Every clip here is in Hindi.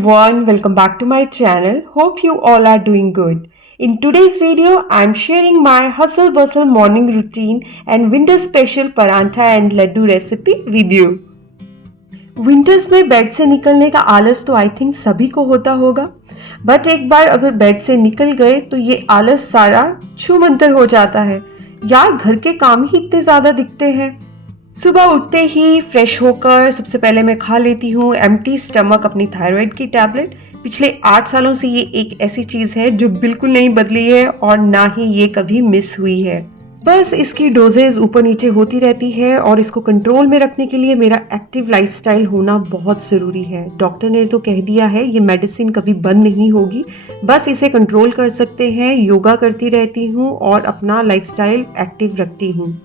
everyone, welcome back to my channel. Hope you all are doing good. In today's video, I am sharing my hustle bustle morning routine and winter special parantha and laddu recipe with you. Winters में बेड से निकलने का आलस तो आई थिंक सभी को होता होगा, बट एक बार अगर बेड से निकल गए तो ये आलस सारा छूमंतर हो जाता है। यार घर के काम ही इतने ज़्यादा दिखते हैं। सुबह उठते ही फ्रेश होकर सबसे पहले मैं खा लेती हूँ एम्प्टी स्टमक अपनी थायराइड की टैबलेट। पिछले 8 सालों से ये एक ऐसी चीज़ है जो बिल्कुल नहीं बदली है और ना ही ये कभी मिस हुई है। बस इसकी डोजेज ऊपर नीचे होती रहती है और इसको कंट्रोल में रखने के लिए मेरा एक्टिव लाइफस्टाइल होना बहुत ज़रूरी है। डॉक्टर ने तो कह दिया है ये मेडिसिन कभी बंद नहीं होगी, बस इसे कंट्रोल कर सकते हैं। योगा करती रहती हूँ और अपना लाइफस्टाइल एक्टिव रखती हूँ।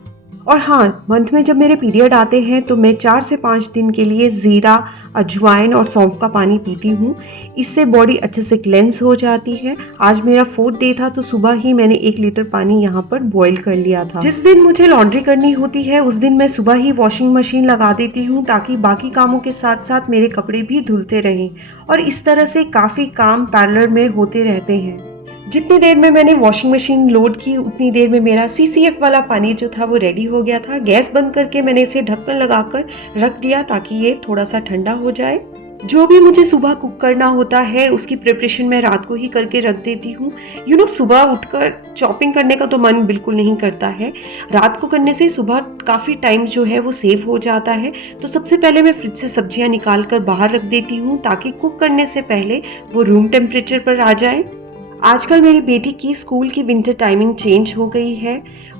और हाँ, मंथ में जब मेरे पीरियड आते हैं तो मैं 4 से 5 दिन के लिए ज़ीरा, अजवाइन और सौंफ का पानी पीती हूँ। इससे बॉडी अच्छे से क्लेंस हो जाती है। आज मेरा 4th डे था तो सुबह ही मैंने 1 लीटर पानी यहाँ पर बॉईल कर लिया था। जिस दिन मुझे लॉन्ड्री करनी होती है उस दिन मैं सुबह ही वॉशिंग मशीन लगा देती हूँ ताकि बाकी कामों के साथ साथ मेरे कपड़े भी धुलते रहें और इस तरह से काफ़ी काम पैरेलल में होते रहते हैं। जितनी देर में मैंने वॉशिंग मशीन लोड की उतनी देर में मेरा CCF वाला पानी जो था वो रेडी हो गया था। गैस बंद करके मैंने इसे ढक्कन लगाकर रख दिया ताकि ये थोड़ा सा ठंडा हो जाए। जो भी मुझे सुबह कुक करना होता है उसकी प्रिपरेशन मैं रात को ही करके रख देती हूँ। सुबह उठकर चॉपिंग करने का तो मन बिल्कुल नहीं करता है। रात को करने से सुबह काफ़ी टाइम जो है वो सेव हो जाता है। तो सबसे पहले मैं फ्रिज से सब्जियाँ निकाल कर बाहर रख देती हूँ ताकि कुक करने से पहले वो रूम टेम्परेचर पर आ जाए। आजकल मेरी बेटी की स्कूल की विंटर टाइमिंग चेंज हो गई है।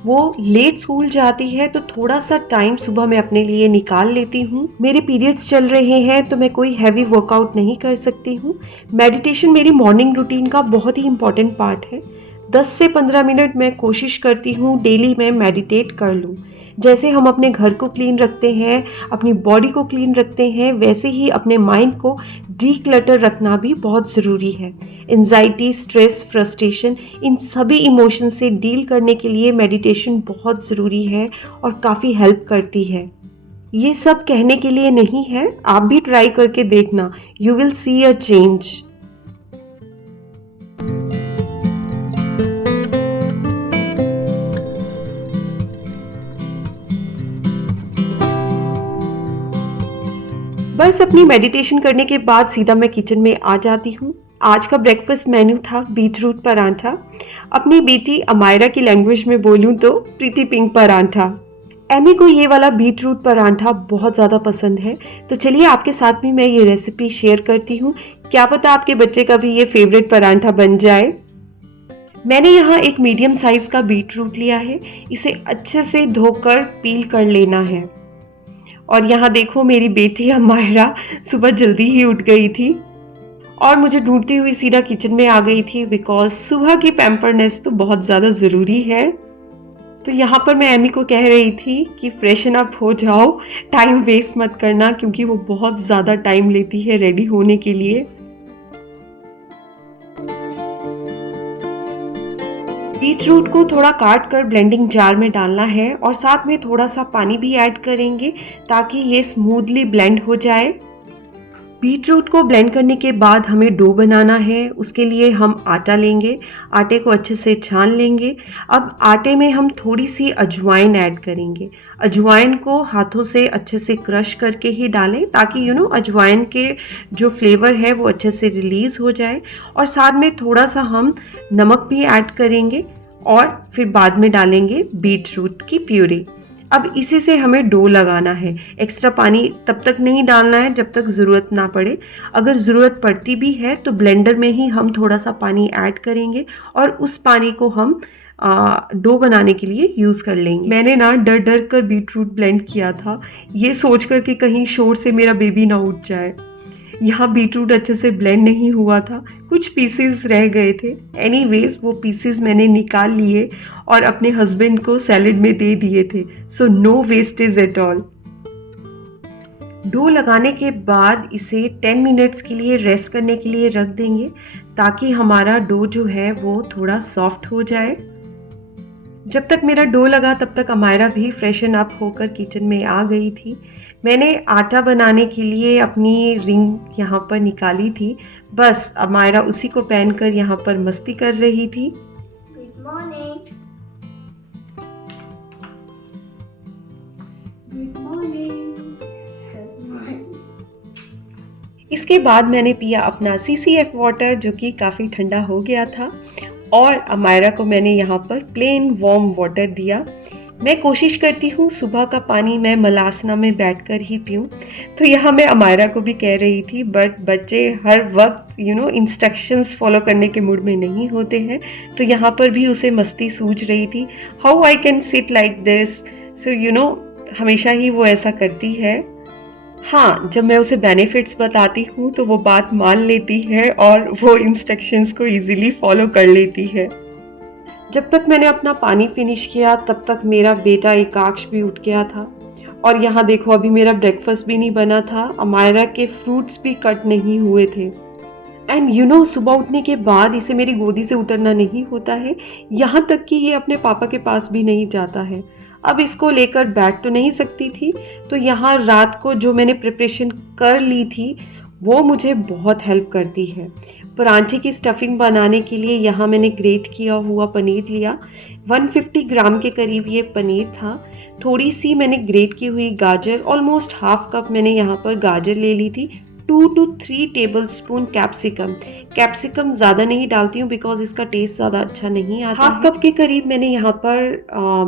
वो लेट स्कूल जाती है तो थोड़ा सा टाइम सुबह मैं अपने लिए निकाल लेती हूँ। मेरे पीरियड्स चल रहे हैं तो मैं कोई हैवी वर्कआउट नहीं कर सकती हूँ। मेडिटेशन मेरी मॉर्निंग रूटीन का बहुत ही इम्पॉर्टेंट पार्ट है। 10 से 15 मिनट मैं कोशिश करती हूँ डेली मैं मेडिटेट कर लूँ। जैसे हम अपने घर को क्लीन रखते हैं, अपनी बॉडी को क्लीन रखते हैं, वैसे ही अपने माइंड को डीक्लटर रखना भी बहुत ज़रूरी है। एंजाइटी, स्ट्रेस, फ्रस्ट्रेशन, इन सभी इमोशन से डील करने के लिए मेडिटेशन बहुत ज़रूरी है और काफ़ी हेल्प करती है। ये सब कहने के लिए नहीं है, आप भी ट्राई करके देखना, you will see a change. बस अपनी मेडिटेशन करने के बाद सीधा मैं किचन में आ जाती हूँ। आज का ब्रेकफास्ट मेन्यू था बीटरूट परांठा। अपनी बेटी अमायरा की लैंग्वेज में बोलूँ तो प्रीटी पिंक परांठा। एमी को ये वाला बीटरूट परांठा बहुत ज़्यादा पसंद है, तो चलिए आपके साथ भी मैं ये रेसिपी शेयर करती हूँ। क्या पता आपके बच्चे का भी ये फेवरेट परांठा बन जाए। मैंने यहाँ एक मीडियम साइज़ का बीटरूट लिया है। इसे अच्छे से धोकर पील कर लेना है। और यहाँ देखो मेरी बेटी अमायरा सुबह जल्दी ही उठ गई थी और मुझे ढूंढती हुई सीधा किचन में आ गई थी, बिकॉज सुबह की पैम्परनेस तो बहुत ज़्यादा ज़रूरी है। तो यहाँ पर मैं एमी को कह रही थी कि फ्रेशन अप हो जाओ, टाइम वेस्ट मत करना, क्योंकि वो बहुत ज़्यादा टाइम लेती है रेडी होने के लिए। बीटरूट को थोड़ा काट कर ब्लेंडिंग जार में डालना है और साथ में थोड़ा सा पानी भी ऐड करेंगे ताकि ये स्मूथली ब्लेंड हो जाए। बीटरूट को ब्लेंड करने के बाद हमें डो बनाना है। उसके लिए हम आटा लेंगे, आटे को अच्छे से छान लेंगे। अब आटे में हम थोड़ी सी अजवाइन ऐड करेंगे। अजवाइन को हाथों से अच्छे से क्रश करके ही डालें ताकि अजवाइन के जो फ्लेवर है वो अच्छे से रिलीज़ हो जाए। और साथ में थोड़ा सा हम नमक भी ऐड करेंगे और फिर बाद में डालेंगे बीटरूट की प्यूरी। अब इसी से हमें डो लगाना है। एक्स्ट्रा पानी तब तक नहीं डालना है जब तक ज़रूरत ना पड़े। अगर ज़रूरत पड़ती भी है तो ब्लेंडर में ही हम थोड़ा सा पानी ऐड करेंगे और उस पानी को हम डो बनाने के लिए यूज़ कर लेंगे। मैंने ना डर डर कर बीटरूट ब्लेंड किया था, ये सोच कर कि कहीं शोर से मेरा बेबी ना उठ जाए। यहाँ बीटरूट अच्छे से ब्लेंड नहीं हुआ था, कुछ पीसेस रह गए थे। एनीवेज वो पीसेस मैंने निकाल लिए और अपने हस्बैंड को सैलेड में दे दिए थे। So no wastage at all. Dough लगाने के बाद इसे 10 मिनट्स के लिए रेस्ट करने के लिए रख देंगे ताकि हमारा डो जो है वो थोड़ा सॉफ्ट हो जाए। जब तक मेरा डो लगा तब तक अमायरा भी फ्रेशन अप होकर किचन में आ गई थी। मैंने आटा बनाने के लिए अपनी रिंग यहाँ पर निकाली थी। बस अमायरा उसी को पहनकर यहाँ पर मस्ती कर रही थी। Good morning. Good morning. इसके बाद मैंने पिया अपना CCF वाटर जो कि काफ़ी ठंडा हो गया था और अमायरा को मैंने यहाँ पर प्लेन वार्म वाटर दिया। मैं कोशिश करती हूँ सुबह का पानी मैं मलासना में बैठकर ही पीऊँ, तो यहाँ मैं अमायरा को भी कह रही थी, बट बच्चे हर वक्त इंस्ट्रक्शंस फॉलो करने के मूड में नहीं होते हैं, तो यहाँ पर भी उसे मस्ती सूझ रही थी, how I can sit like this. So हमेशा ही वो ऐसा करती है। हाँ, जब मैं उसे बेनिफिट्स बताती हूँ तो वो बात मान लेती है और वो इंस्ट्रक्शंस को इजीली फॉलो कर लेती है। जब तक मैंने अपना पानी फिनिश किया तब तक मेरा बेटा एकाक्ष भी उठ गया था और यहाँ देखो अभी मेरा ब्रेकफास्ट भी नहीं बना था, अमायरा के फ्रूट्स भी कट नहीं हुए थे। एंड सुबह उठने के बाद इसे मेरी गोदी से उतरना नहीं होता है, यहाँ तक कि ये अपने पापा के पास भी नहीं जाता है। अब इसको लेकर बैठ तो नहीं सकती थी, तो यहाँ रात को जो मैंने प्रिपरेशन कर ली थी वो मुझे बहुत हेल्प करती है। परांठे की स्टफिंग बनाने के लिए यहाँ मैंने ग्रेट किया हुआ पनीर लिया। 150 ग्राम के करीब ये पनीर था। थोड़ी सी मैंने ग्रेट की हुई गाजर, ऑलमोस्ट हाफ कप मैंने यहाँ पर गाजर ले ली थी। 2 to 3 टेबल स्पून कैप्सिकम ज़्यादा नहीं डालती हूँ बिकॉज इसका टेस्ट ज़्यादा अच्छा नहीं आता। हाफ कप के करीब मैंने यहाँ पर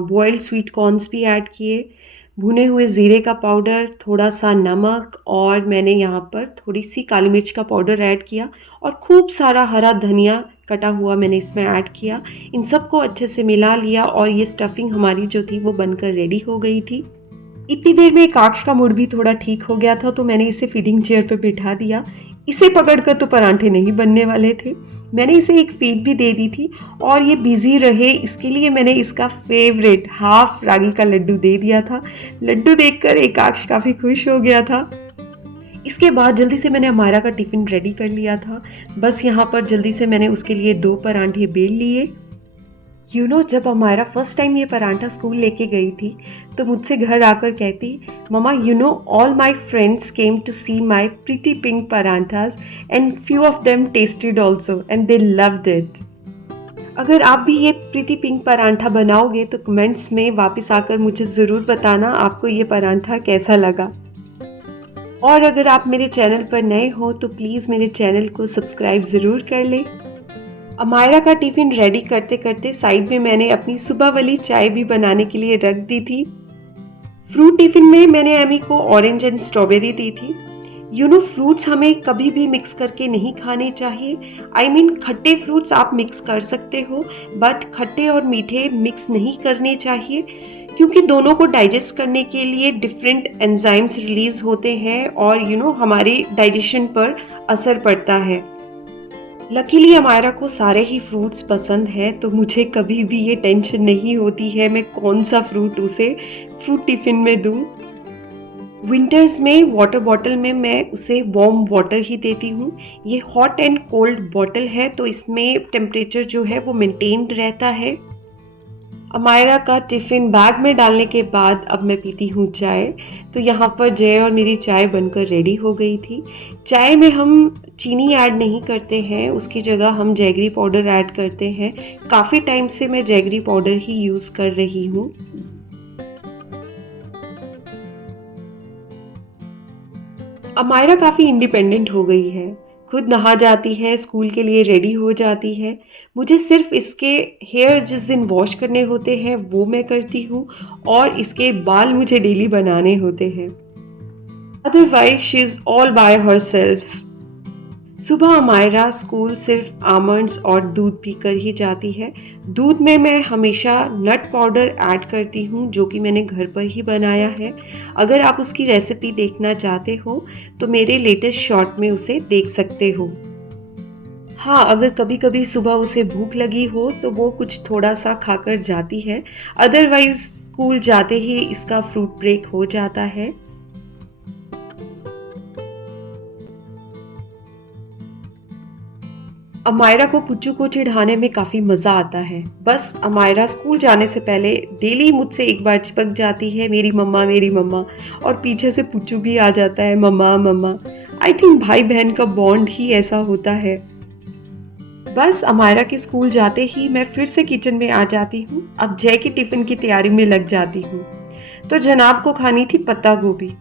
बॉइल्ड स्वीट कॉर्न्स भी ऐड किए, भुने हुए ज़ीरे का पाउडर, थोड़ा सा नमक और मैंने यहाँ पर थोड़ी सी काली मिर्च का पाउडर ऐड किया और खूब सारा हरा धनिया कटा हुआ मैंने इसमें ऐड किया। इन सबको अच्छे से मिला लिया और ये स्टफिंग हमारी जो थी वो बनकर रेडी हो गई थी। इतनी देर में एकाक्ष का मूड भी थोड़ा ठीक हो गया था, तो मैंने इसे फीडिंग चेयर पर बिठा दिया। इसे पकड़कर तो परांठे नहीं बनने वाले थे, मैंने इसे एक फीड भी दे दी थी और ये बिजी रहे इसके लिए मैंने इसका फेवरेट हाफ रागी का लड्डू दे दिया था। लड्डू देखकर एकाक्ष काफ़ी खुश हो गया था। इसके बाद जल्दी से मैंने अमायरा का टिफ़िन रेडी कर लिया था। बस यहाँ पर जल्दी से मैंने उसके लिए 2 परांठे बेल लिए। जब अमायरा फर्स्ट टाइम ये परांठा स्कूल लेके गई थी तो मुझसे घर आकर कहती, mama all my friends came to see my pretty pink parathas and few of them tasted also and they loved it. अगर आप भी ये प्रीटी पिंक परांठा बनाओगे तो कमेंट्स में वापस आकर मुझे ज़रूर बताना आपको ये परांठा कैसा लगा। और अगर आप मेरे चैनल पर नए हो तो प्लीज़ मेरे चैनल को सब्सक्राइब ज़रूर कर लें। अमायरा का टिफ़िन रेडी करते करते साइड में मैंने अपनी सुबह वाली चाय भी बनाने के लिए रख दी थी। फ्रूट टिफ़िन में मैंने एमी को ऑरेंज एंड स्ट्रॉबेरी दी थी। फ्रूट्स हमें कभी भी मिक्स करके नहीं खाने चाहिए। I mean, खट्टे फ्रूट्स आप मिक्स कर सकते हो बट खट्टे और मीठे मिक्स नहीं करने चाहिए क्योंकि दोनों को डाइजेस्ट करने के लिए डिफरेंट एंजाइम्स रिलीज होते हैं और हमारे डाइजेशन पर असर पड़ता है। लकीली अमायरा को सारे ही फ्रूट्स पसंद हैं तो मुझे कभी भी ये टेंशन नहीं होती है मैं कौन सा फ्रूट उसे फ्रूट टिफ़िन में दूँ। विंटर्स में वाटर बॉटल में मैं उसे वार्म वाटर ही देती हूँ। ये हॉट एंड कोल्ड बॉटल है तो इसमें टेम्परेचर जो है वो मेंटेन्ड रहता है। अमायरा का टिफ़िन बैग में डालने के बाद अब मैं पीती हूँ चाय। तो यहाँ पर जय और मेरी चाय बनकर रेडी हो गई थी। चाय में हम चीनी ऐड नहीं करते हैं, उसकी जगह हम जैगरी पाउडर ऐड करते हैं। काफ़ी टाइम से मैं जैगरी पाउडर ही यूज़ कर रही हूँ। अमायरा काफ़ी इंडिपेंडेंट हो गई है, खुद नहा जाती है, स्कूल के लिए रेडी हो जाती है। मुझे सिर्फ इसके हेयर जिस दिन वॉश करने होते हैं वो मैं करती हूँ और इसके बाल मुझे डेली बनाने होते हैं। Otherwise she is all by herself. सुबह अमायरा स्कूल सिर्फ आमंड्स और दूध पीकर ही जाती है। दूध में मैं हमेशा नट पाउडर ऐड करती हूँ जो कि मैंने घर पर ही बनाया है। अगर आप उसकी रेसिपी देखना चाहते हो तो मेरे लेटेस्ट शॉर्ट में उसे देख सकते हो। हाँ, अगर कभी कभी सुबह उसे भूख लगी हो तो वो कुछ थोड़ा सा खाकर जाती है, अदरवाइज स्कूल जाते ही इसका फ्रूट ब्रेक हो जाता है। अमायरा को पुच्चू को चिढ़ाने में काफ़ी मज़ा आता है। बस अमायरा स्कूल जाने से पहले डेली मुझसे एक बार चिपक जाती है, मेरी मम्मा, और पीछे से पुच्चू भी आ जाता है, मम्मा मम्मा। आई थिंक भाई बहन का बॉन्ड ही ऐसा होता है। बस अमायरा के स्कूल जाते ही मैं फिर से किचन में आ जाती हूँ। अब जय की टिफ़िन की तैयारी में लग जाती हूँ। तो जनाब को खानी थी पत्ता गोभी,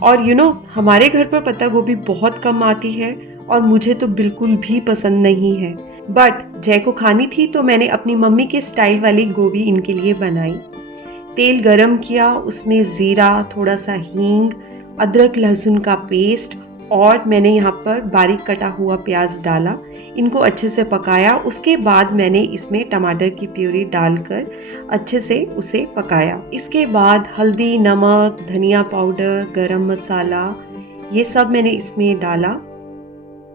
और हमारे घर पर पत्ता गोभी बहुत कम आती है और मुझे तो बिल्कुल भी पसंद नहीं है। बट जय को खानी थी तो मैंने अपनी मम्मी के स्टाइल वाली गोभी इनके लिए बनाई। तेल गरम किया, उसमें ज़ीरा, थोड़ा सा हींग, अदरक लहसुन का पेस्ट और मैंने यहाँ पर बारीक कटा हुआ प्याज डाला। इनको अच्छे से पकाया। उसके बाद मैंने इसमें टमाटर की प्यूरी डालकर अच्छे से उसे पकाया। इसके बाद हल्दी, नमक, धनिया पाउडर, गरम मसाला, ये सब मैंने इसमें डाला।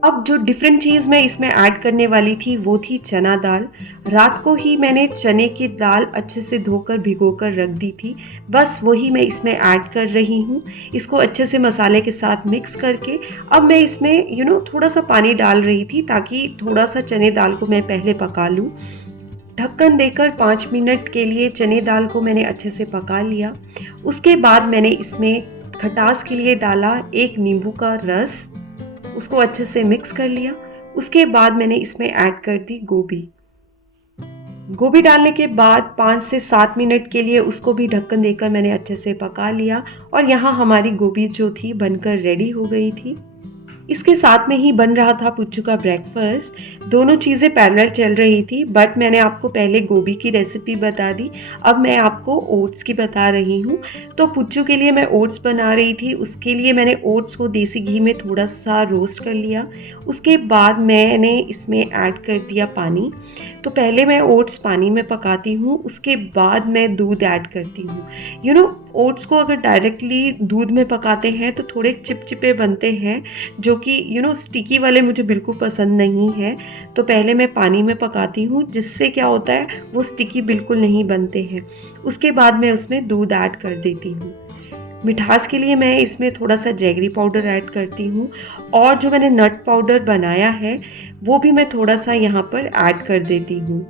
अब जो डिफरेंट चीज़ मैं इसमें ऐड करने वाली थी वो थी चना दाल। रात को ही मैंने चने की दाल अच्छे से धोकर भिगोकर रख दी थी। बस वही मैं इसमें ऐड कर रही हूँ। इसको अच्छे से मसाले के साथ मिक्स करके अब मैं इसमें थोड़ा सा पानी डाल रही थी ताकि थोड़ा सा चने दाल को मैं पहले पका लूँ। ढक्कन देकर 5 मिनट के लिए चने दाल को मैंने अच्छे से पका लिया। उसके बाद मैंने इसमें खटास के लिए डाला 1 नींबू का रस, उसको अच्छे से मिक्स कर लिया। उसके बाद मैंने इसमें ऐड कर दी गोभी डालने के बाद 5 से 7 मिनट के लिए उसको भी ढक्कन देकर मैंने अच्छे से पका लिया और यहाँ हमारी गोभी जो थी बनकर रेडी हो गई थी। इसके साथ में ही बन रहा था पुच्चू का ब्रेकफास्ट। दोनों चीज़ें पैरेलल चल रही थी, बट मैंने आपको पहले गोभी की रेसिपी बता दी। अब मैं आपको ओट्स की बता रही हूँ। तो पुच्चू के लिए मैं ओट्स बना रही थी। उसके लिए मैंने ओट्स को देसी घी में थोड़ा सा रोस्ट कर लिया। उसके बाद मैंने इसमें ऐड कर दिया पानी। तो पहले मैं ओट्स पानी में पकाती हूँ, उसके बाद मैं दूध ऐड करती हूँ। ओट्स को अगर डायरेक्टली दूध में पकाते हैं तो थोड़े चिपचिपे बनते हैं, जो कि स्टिकी वाले मुझे बिल्कुल पसंद नहीं है। तो पहले मैं पानी में पकाती हूँ, जिससे क्या होता है वो स्टिकी बिल्कुल नहीं बनते हैं। उसके बाद मैं उसमें दूध ऐड कर देती हूँ। मिठास के लिए मैं इसमें थोड़ा सा जैगरी पाउडर ऐड करती हूँ और जो मैंने नट पाउडर बनाया है वो भी मैं थोड़ा सा यहाँ पर ऐड कर देती हूँ।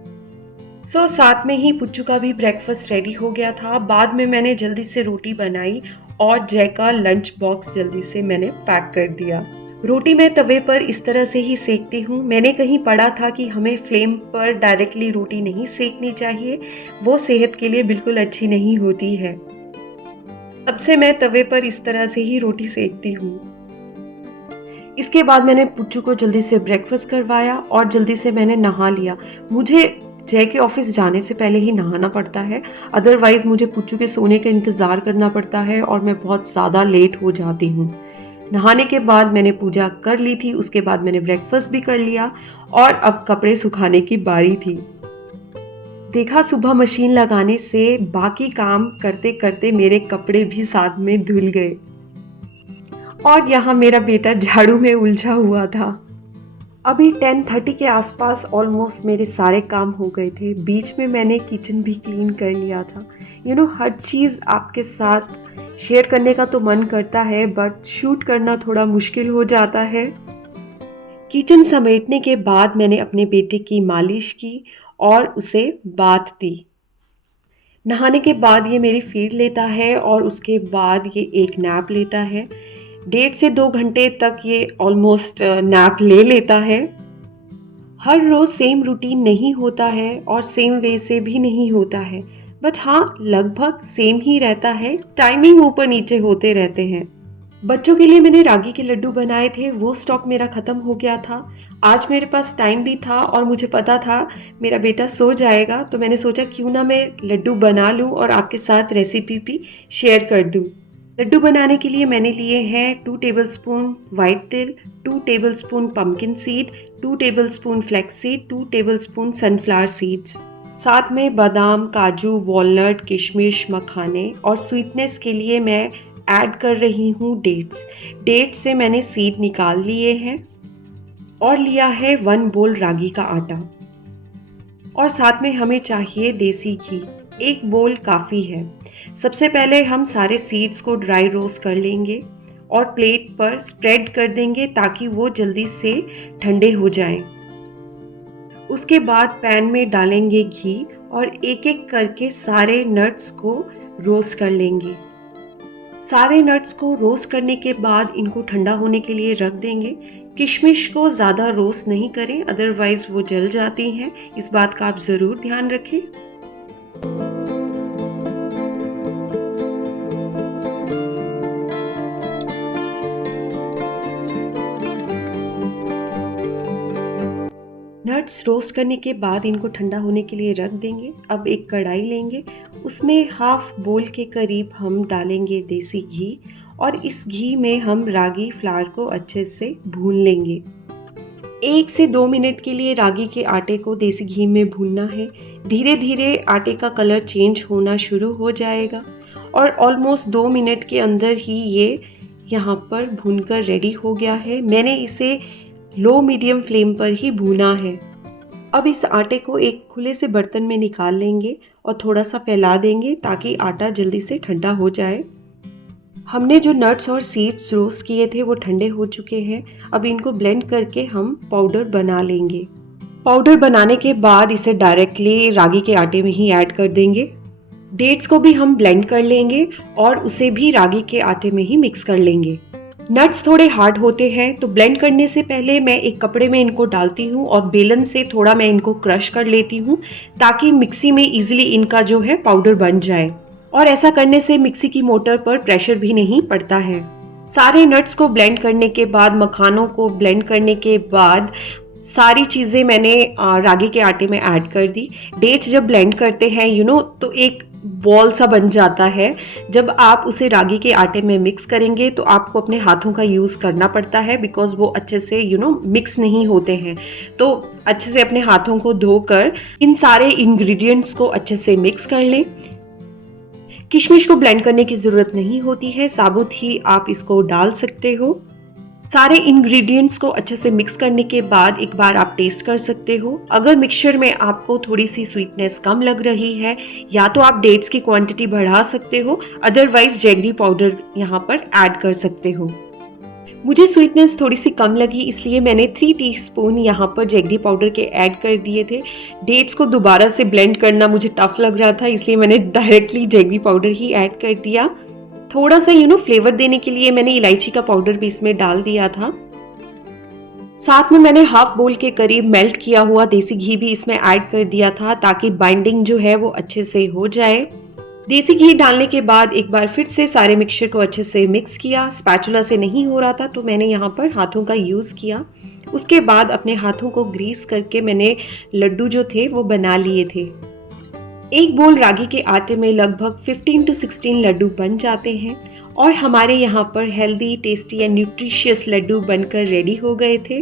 साथ में ही पुच्चू का भी ब्रेकफास्ट रेडी हो गया था। बाद में मैंने जल्दी से रोटी बनाई और जय का लंच बॉक्स जल्दी से मैंने पैक कर दिया। रोटी मैं तवे पर इस तरह से ही सेकती हूँ। मैंने कहीं पढ़ा था कि हमें फ्लेम पर डायरेक्टली रोटी नहीं सेकनी चाहिए, वो सेहत के लिए बिल्कुल अच्छी नहीं होती है। अब से मैं तवे पर इस तरह से ही रोटी सेकती हूँ। इसके बाद मैंने पुच्चू को जल्दी से ब्रेकफास्ट करवाया और जल्दी से मैंने नहा लिया। मुझे जय के ऑफिस जाने से पहले ही नहाना पड़ता है, अदरवाइज़ मुझे पुच्चू के सोने का इंतज़ार करना पड़ता है और मैं बहुत ज़्यादा लेट हो जाती हूँ। नहाने के बाद मैंने पूजा कर ली थी। उसके बाद मैंने ब्रेकफास्ट भी कर लिया और अब कपड़े सुखाने की बारी थी। देखा, सुबह मशीन लगाने से बाकी काम करते करते मेरे कपड़े भी साथ में धुल गए और यहाँ मेरा बेटा झाड़ू में उलझा हुआ था। अभी 10:30 के आसपास ऑलमोस्ट मेरे सारे काम हो गए थे। बीच में मैंने किचन भी क्लीन कर लिया था। हर चीज़ आपके साथ शेयर करने का तो मन करता है, बट शूट करना थोड़ा मुश्किल हो जाता है। किचन समेटने के बाद मैंने अपने बेटे की मालिश की और उसे बाथ दी। नहाने के बाद ये मेरी फीड लेता है और उसके बाद ये एक नैप लेता है। 1.5 से 2 घंटे तक ये ऑलमोस्ट नैप ले लेता है। हर रोज़ सेम रूटीन नहीं होता है और सेम वे से भी नहीं होता है, बट हाँ, लगभग सेम ही रहता है। टाइमिंग ऊपर नीचे होते रहते हैं। बच्चों के लिए मैंने रागी के लड्डू बनाए थे, वो स्टॉक मेरा ख़त्म हो गया था। आज मेरे पास टाइम भी था और मुझे पता था मेरा बेटा सो जाएगा, तो मैंने सोचा क्यों ना मैं लड्डू बना लूँ और आपके साथ रेसिपी भी शेयर कर दूँ। लड्डू बनाने के लिए मैंने लिए हैं 2 टेबलस्पून वाइट तिल, 2 tablespoon pumpkin seed, 2 tablespoon flax seed, 2 tablespoon sunflower seeds, साथ में बादाम, काजू, वॉलनट, किशमिश, मखाने और स्वीटनेस के लिए मैं ऐड कर रही हूँ डेट्स। डेट्स से मैंने सीड निकाल लिए हैं और लिया है 1 बोल रागी का आटा और साथ में हमें चाहिए देसी घी। 1 बोल काफ़ी है। सबसे पहले हम सारे सीड्स को ड्राई रोस्ट कर लेंगे और प्लेट पर स्प्रेड कर देंगे ताकि वो जल्दी से ठंडे हो जाएं। उसके बाद पैन में डालेंगे घी और एक एक करके सारे नट्स को रोस्ट कर लेंगे। सारे नट्स को रोस्ट करने के बाद इनको ठंडा होने के लिए रख देंगे। किशमिश को ज़्यादा रोस्ट नहीं करें, अदरवाइज़ वो जल जाती हैं। इस बात का आप ज़रूर ध्यान रखें। नट्स रोस्ट करने के बाद इनको ठंडा होने के लिए रख देंगे। अब एक कढ़ाई लेंगे, उसमें हाफ बोल के करीब हम डालेंगे देसी घी और इस घी में हम रागी फ्लावर को अच्छे से भून लेंगे। 1 से 2 मिनट के लिए रागी के आटे को देसी घी में भूनना है। धीरे धीरे आटे का कलर चेंज होना शुरू हो जाएगा और ऑलमोस्ट 2 मिनट के अंदर ही ये यहाँ पर भूनकर रेडी हो गया है। मैंने इसे लो मीडियम फ्लेम पर ही भूना है। अब इस आटे को एक खुले से बर्तन में निकाल लेंगे और थोड़ा सा फैला देंगे ताकि आटा जल्दी से ठंडा हो जाए। हमने जो नट्स और सीड्स रोस्ट किए थे वो ठंडे हो चुके हैं। अब इनको ब्लेंड करके हम पाउडर बना लेंगे। पाउडर बनाने के बाद इसे डायरेक्टली रागी के आटे में ही ऐड कर देंगे। डेट्स को भी हम ब्लेंड कर लेंगे और उसे भी रागी के आटे में ही मिक्स कर लेंगे। नट्स थोड़े हार्ड होते हैं तो ब्लेंड करने से पहले मैं एक कपड़े में इनको डालती हूँ और बेलन से थोड़ा मैं इनको क्रश कर लेती हूँ ताकि मिक्सी में इजीली इनका जो है पाउडर बन जाए। और ऐसा करने से मिक्सी की मोटर पर प्रेशर भी नहीं पड़ता है। सारे नट्स को ब्लेंड करने के बाद, मखानों को ब्लेंड करने के बाद सारी चीज़ें मैंने रागी के आटे में ऐड कर दी। डेट्स जब ब्लेंड करते हैं तो एक बॉल सा बन जाता है। जब आप उसे रागी के आटे में मिक्स करेंगे तो आपको अपने हाथों का यूज़ करना पड़ता है बिकॉज वो अच्छे से मिक्स नहीं होते हैं। तो अच्छे से अपने हाथों को धोकर इन सारे इंग्रेडिएंट्स को अच्छे से मिक्स कर लें। किशमिश को ब्लेंड करने की ज़रूरत नहीं होती है, साबुत ही आप इसको डाल सकते हो। सारे इंग्रेडिएंट्स को अच्छे से मिक्स करने के बाद एक बार आप टेस्ट कर सकते हो। अगर मिक्सचर में आपको थोड़ी सी स्वीटनेस कम लग रही है या तो आप डेट्स की क्वांटिटी बढ़ा सकते हो, अदरवाइज जैगरी पाउडर यहाँ पर ऐड कर सकते हो। मुझे स्वीटनेस थोड़ी सी कम लगी इसलिए मैंने 3 टीस्पून यहाँ पर जैगरी पाउडर के ऐड कर दिए थे। डेट्स को दोबारा से ब्लेंड करना मुझे टफ लग रहा था इसलिए मैंने डायरेक्टली जैगरी पाउडर ही ऐड कर दिया। थोड़ा सा फ्लेवर देने के लिए मैंने इलायची का पाउडर भी इसमें डाल दिया था। साथ में मैंने हाफ बोल के करीब मेल्ट किया हुआ देसी घी भी इसमें ऐड कर दिया था ताकि बाइंडिंग जो है वो अच्छे से हो जाए। देसी घी डालने के बाद एक बार फिर से सारे मिक्सचर को अच्छे से मिक्स किया। स्पैचुला से नहीं हो रहा था तो मैंने यहाँ पर हाथों का यूज़ किया। उसके बाद अपने हाथों को ग्रीस करके मैंने लड्डू जो थे वो बना लिए थे। एक बोल रागी के आटे में लगभग 15 to 16 लड्डू बन जाते हैं और हमारे यहाँ पर healthy, tasty and nutritious laddoo बनकर रेडी हो गए थे।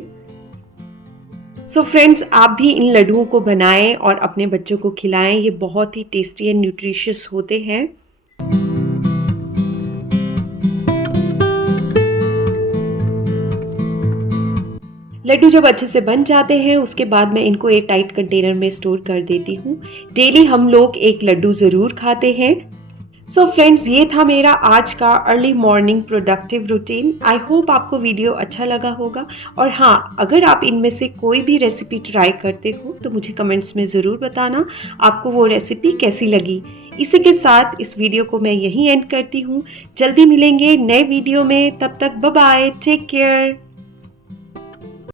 सो फ्रेंड्स, आप भी इन लड्डुओं को बनाएं और अपने बच्चों को खिलाएं। ये बहुत ही टेस्टी एंड न्यूट्रिशियस होते हैं। लड्डू जब अच्छे से बन जाते हैं उसके बाद मैं इनको एक टाइट कंटेनर में स्टोर कर देती हूँ। डेली हम लोग एक लड्डू ज़रूर खाते हैं। सो फ्रेंड्स, ये था मेरा आज का early morning productive routine. I hope आपको वीडियो अच्छा लगा होगा और हाँ, अगर आप इनमें से कोई भी रेसिपी ट्राई करते हो तो मुझे कमेंट्स में ज़रूर बताना आपको वो रेसिपी कैसी लगी। इसी के साथ इस वीडियो को मैं यहीं एंड करती हूँ। जल्दी मिलेंगे नए वीडियो में, तब तक बाय बाय, टेक केयर।